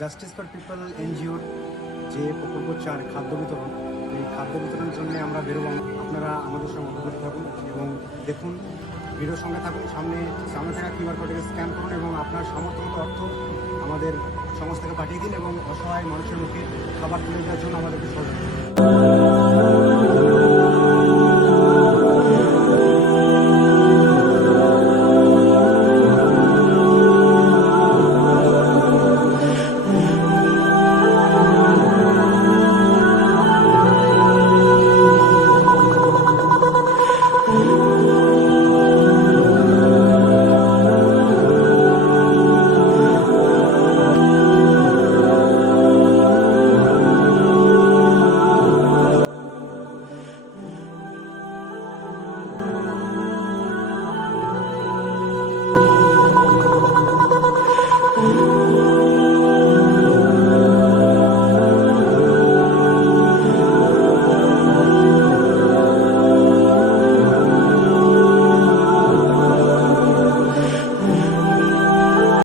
Justice for people এনজিওর যে প্রকল্প 4 খাদ্য বিতরণ, এই খাদ্য বিতরণের জন্য আমরা বেরোবো। আপনারা আমাদের সঙ্গে অবগত থাকুন এবং দেখুন, ভিডিওর সঙ্গে থাকুন। সামনে থাকা কিউআর কোডে স্ক্যান করুন এবং আপনার সামর্থ্য মতো অর্থ আমাদের সংস্থাকে পাঠিয়ে দিন এবং অসহায় মানুষের মুখে খাবার তুলে দেওয়ার জন্য আমাদেরকে সহযোগিতা করুন।